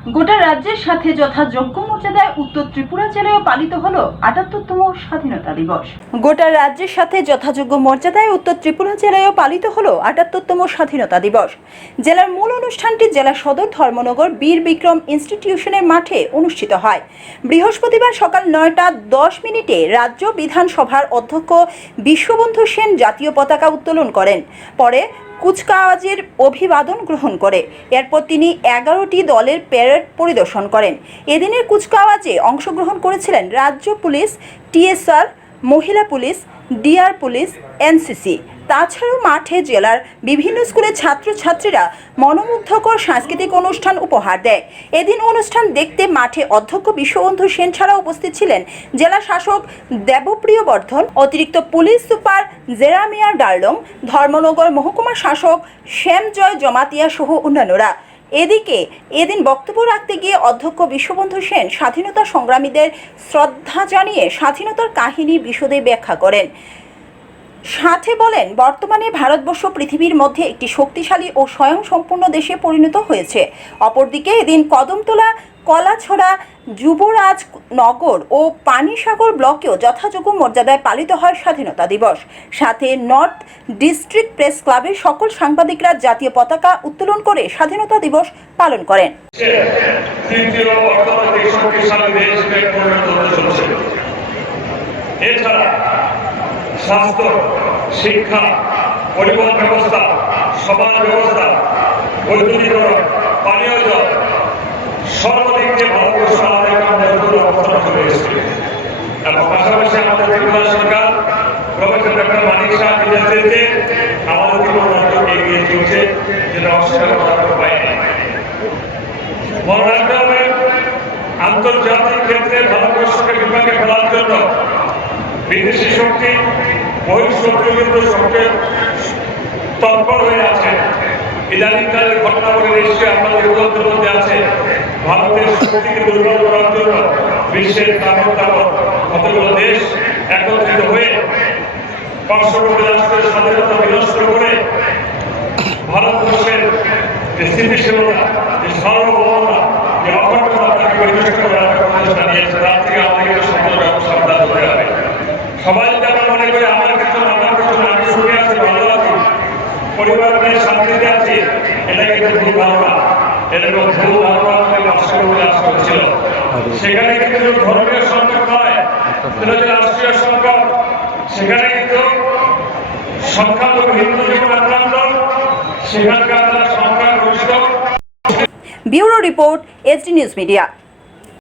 গোটা রাজ্যের সাথে যথাযোগ্য মর্যাদায় উত্তর ত্রিপুরা জেলায়ও পালিত হলো ৭৮তম স্বাধীনতা দিবস। গোটা রাজ্যের সাথে যথাযোগ্য মর্যাদায় উত্তর ত্রিপুরা জেলায়ও পালিত হলো ৭৮তম স্বাধীনতা দিবস। জেলার মূল অনুষ্ঠানটি জেলা সদর ধর্মনগর বীর বিক্রম ইনস্টিটিউশনের মাঠে অনুষ্ঠিত হয়। বৃহস্পতিবার সকাল ৯টা ১০ মিনিটে রাজ্য বিধানসভার অধ্যক্ষ বিশ্ববন্ধু সেন জাতীয় পতাকা উত্তোলন করেন। পরে কুচকাওয়াজের অভিবাদন গ্রহণ করে এরপর তিনি ১১টি দলের প্যারেড পরিদর্শন করেন। এদিনের কুচকাওয়াজে অংশগ্রহণ করেছিলেন রাজ্য পুলিশ, টিএসআর, মহিলা পুলিশ, ডিআর পুলিশ, এনসিসি। তাছাড়াও মাঠে জেলার বিভিন্ন স্কুলের ছাত্রছাত্রীরা মনোমুগ্ধকর সাংস্কৃতিক অনুষ্ঠান উপহার দেয়। এদিন অনুষ্ঠান দেখতে মাঠে অধ্যক্ষ বিশ্ববন্ধু সেন ছাড়া উপস্থিত ছিলেন জেলা শাসক দেবপ্রিয় বর্ধন, অতিরিক্ত পুলিশ সুপার জেরামিয়া ডার্লং, ধর্মনগর মহকুমা শাসক শ্যামজয় জমাতিয়া সহ অন্যান্যরা। এদিকে এদিন বক্তব্য রাখতে গিয়ে অধ্যক্ষ বিশ্ববন্ধু সেন স্বাধীনতা সংগ্রামীদের শ্রদ্ধা জানিয়ে স্বাধীনতার কাহিনী বিশদে ব্যাখ্যা করেন। সাথে বলেন, বর্তমানে ভারতবর্ষ পৃথিবীর মধ্যে একটি শক্তিশালী ও স্বয়ংসম্পূর্ণ দেশে পরিণত হয়েছে। অপরদিকে এদিন কদমতলা, কলাছড়া, যুবরাজনগর ও পানিসাগর ব্লকেও যথাযোগ্য মর্যাদায় পালিত হয় স্বাধীনতা দিবস। সাথে নর্থ ডিস্ট্রিক্ট প্রেস ক্লাবের সকল সাংবাদিকরা জাতীয় পতাকা উত্তোলন করে স্বাধীনতা দিবস পালন করেন। স্বাস্থ্য, শিক্ষা, পরিবহন ব্যবস্থা, সমাজ ব্যবস্থা, বৈদ্যুতিকরণ, পানীয় জল সর্বদিক দিয়ে ভারতবর্ষ আমাদের অবস্থান চলে এসেছে। এবং পাশাপাশি আমাদের ত্রিপুরা সরকার প্রফেসর ডক্টর মানিক শাহ নেতৃত্বে আমাদের ত্রিপুরা রাজ্যকে এগিয়ে চলছে, যেটা অস্বীকার করার উপায় নেই। মনে রাখতে হবে, আন্তর্জাতিক ক্ষেত্রে ভারতবর্ষকে বিপাকে ফেলার জন্য বিদেশি শক্তি, বহিঃশত্রু কিন্তু সবচেয়ে তৎপর হয়ে আছে। ইদানিংকালের ঘটনাগুলি নিশ্চয়ই আপনাদের উপলব্ধি আছে। ভারতের শক্তিকে দুর্বল করার জন্য বিশ্বের কতগুলো দেশ একত্রিত হয়ে পার্শ্ববর্তী রাষ্ট্রের স্বাধীনতা বিনষ্ট করে ভারতবর্ষের যে স্থিতিশীলতা, যে সার্বভৌমতা, যে অখণ্ডতা তাকে বিনষ্ট করার প্রচেষ্টা নিয়েছে। তার থেকে আমাদেরকে সকল ব্যবস্থা ধরে হবে। সবাই যদি আমরা মনে করি আমার কিছু আমি সুখে আছি, ভালো আছি, পরিবার নিয়ে শান্তিতে আছি, এটা কিন্তু ভুল ধারণা। এরকম ভুল ধারণা আমাদের রাষ্ট্রপতি আশা করেছিল। সেখানে কিন্তু ধর্মীয় সংকট নয়, রাষ্ট্রীয় সংকট। সেখানে কিন্তু সংখ্যালঘু হিন্দু জীবন আক্রান্ত, সেখানকার সংখ্যাগরিষ্ঠ। Bureau report, SD news media.